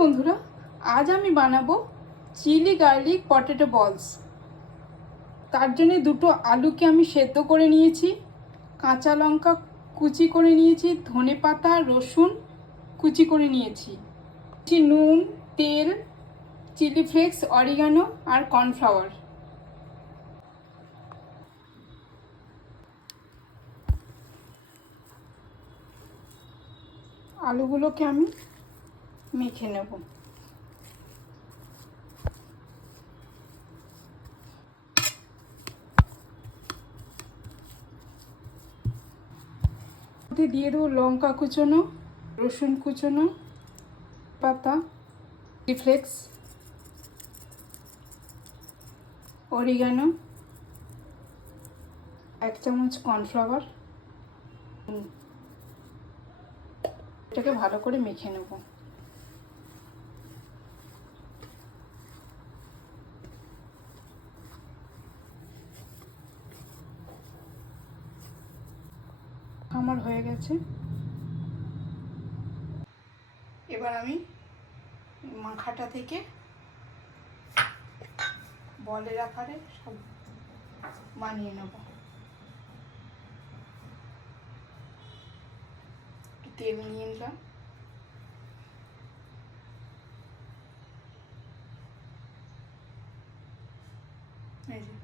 বন্ধুরা, আজ আমি বানাবো চিলি গার্লিক পটেটো বলস। তার জন্য দুটো আলুকে আমি সেদ্ধ করে নিয়েছি, কাঁচা লঙ্কা কুচি করে নিয়েছি, ধনেপাতা রসুন কুচি করে নিয়েছি, নুন, তেল, চিলি ফ্লেক্স, অরিগানো আর কর্নফ্লাওয়ার। আলুগুলোকে আমি মেখে নেব। দিয়ে দেবো লঙ্কা কুচোনো, রসুন কুচোনো, পাতা, চিলি ফ্লেক্স, অরিগানো, 1 চামচ কর্নফ্লাওয়ার। এটাকে ভালো করে মেখে নেব। আমার হয়ে গেছে। এবার আমি মাখাটা থেকে বলের আকারে সব বানিয়ে নেব। একটু তেল নিয়ে নিলাম, এই যে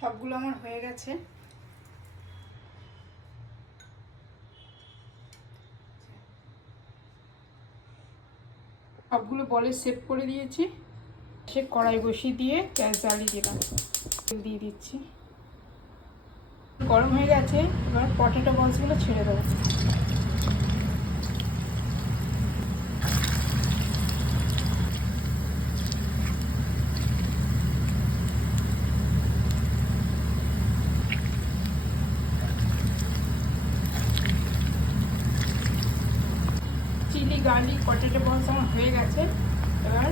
সবগুলো আমার হয়ে গেছে। সবগুলো বলে সেভ করে দিয়েছি। সে কড়াই বসিয়ে দিয়ে গ্যাস জ্বালিয়ে দিলাম, তেল দিয়ে দিচ্ছি। গরম হয়ে গেছে, এবার পটেটো বলসগুলো ছেড়ে দেবো। চিলি গার্লিক পটেটো বলস আমার হয়ে গেছে। এবার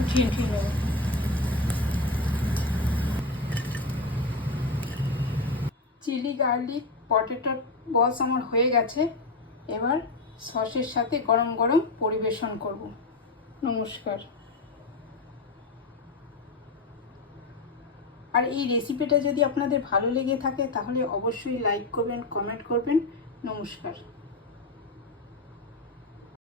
উঠিয়ে নেব। চিলি গার্লিক পটেটো বলস আমার হয়ে গেছে। এবার সসের সাথে গরম গরম পরিবেশন করব। নমস্কার। আর এই রেসিপিটা যদি আপনাদের ভালো লেগে থাকে তাহলে অবশ্যই লাইক করবেন, কমেন্ট করবেন। নমস্কার।